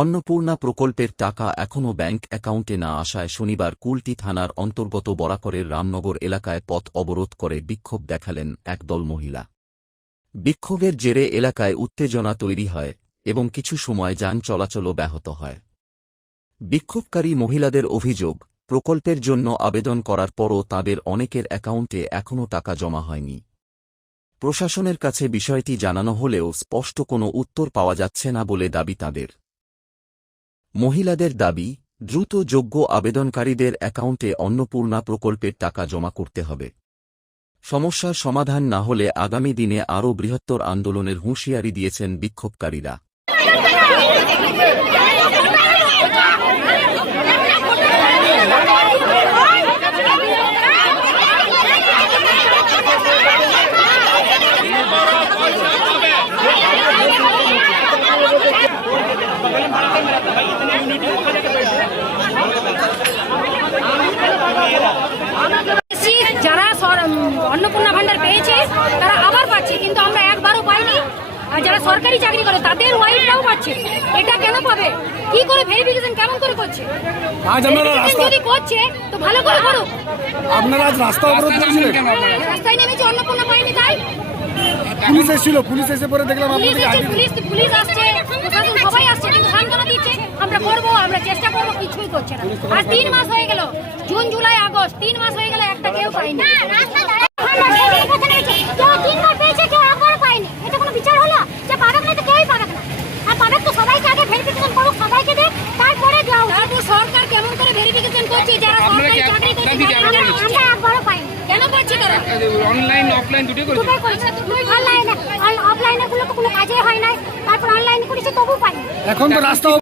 অন্নপূর্ণা প্রকল্পের টাকা এখনও ব্যাংক অ্যাকাউন্টে না আসায় শনিবার কুলটি থানার অন্তর্গত বরাকরের রামনগর এলাকায় পথ অবরোধ করে বিক্ষোভ দেখালেন একদল মহিলা। বিক্ষোভের জেরে এলাকায় উত্তেজনা তৈরি হয় এবং কিছু সময় যান চলাচলও ব্যাহত হয়। বিক্ষোভকারী মহিলাদের অভিযোগ, প্রকল্পের জন্য আবেদন করার পরও তাদের অনেকের অ্যাকাউন্টে এখনও টাকা জমা হয়নি। প্রশাসনের কাছে বিষয়টি জানানো হলেও স্পষ্ট কোনো উত্তর পাওয়া যাচ্ছে না বলে দাবি তাদের। মহিলাদের দাবি, দ্রুত যোগ্য আবেদনকারীদের অ্যাকাউন্টে অন্নপূর্ণা প্রকল্পের টাকা জমা করতে হবে। সমস্যার সমাধান না হলে আগামী দিনে আরও বৃহত্তর আন্দোলনের হুঁশিয়ারি দিয়েছেন বিক্ষোভকারীরা। যারা অন্নপূর্ণা ভান্ডার পেয়েছে তারা আবার পাচ্ছে, কিন্তু আমরা একবারও পাইনি। আর যারা সরকারি চাকরি করে তাদের ওয়াইফরাও পাচ্ছে। এটা কেন পাবে? কি করে ভেরিফিকেশন কেমন করে করছে? আজ আপনারা যদি করছে তো ভালো করে করুক। আপনারা আজ রাস্তা অবরোধ করেছিলেন? রাস্তায় নেমেছে, অন্নপূর্ণা পাইনি তাই। পুলিশ এসেছিল, পুলিশ এসে পরে দেখলাম পুলিশ আসছে, প্রশাসন সবাই আসছে, কিন্তু সান্ত্বনা দিচ্ছে আমরা করবো, আমরা চেষ্টা করবো, কিছুই করছে না। আর 3 মাস হয়ে গেল, জুন জুলাই আগস্ট 3 মাস হয়ে গেল, একটা কেউ পাইনি। সরকার কেমন করে ভেরিফিকেশন করছে যারা সরকারি চাকরি করছে? আমরা একবারও পাইনি। কেন পাচ্ছি তারা? অনলাইন অফলাইন দুটোই করেছে। অনলাইনে গুলো তো কোনো কাজে হয় না, তারপর অনলাইন করেছে তবু পাইনি। এখন তো রাস্তা